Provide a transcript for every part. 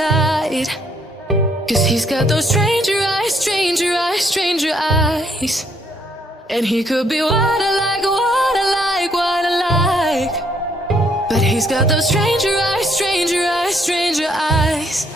tight. Cause he's got those stranger eyes, stranger eyes, stranger eyes. And he could be what I like, what I like, what I like. But he's got those stranger eyes, stranger eyes, stranger eyes.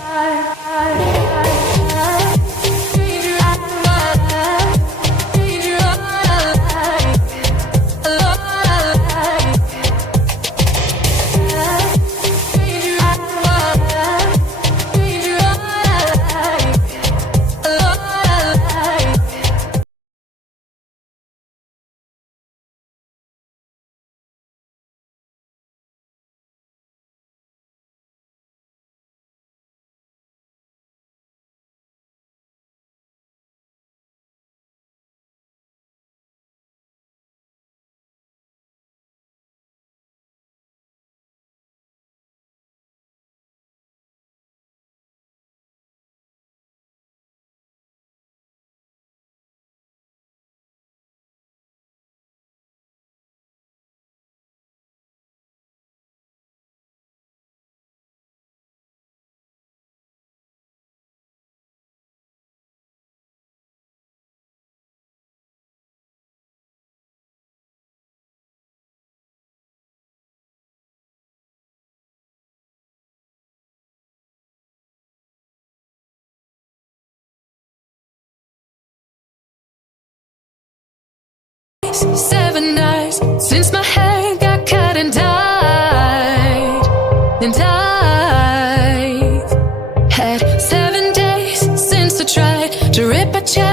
Seven nights since my hair got cut and dyed, and I've had 7 days since I tried to rip a check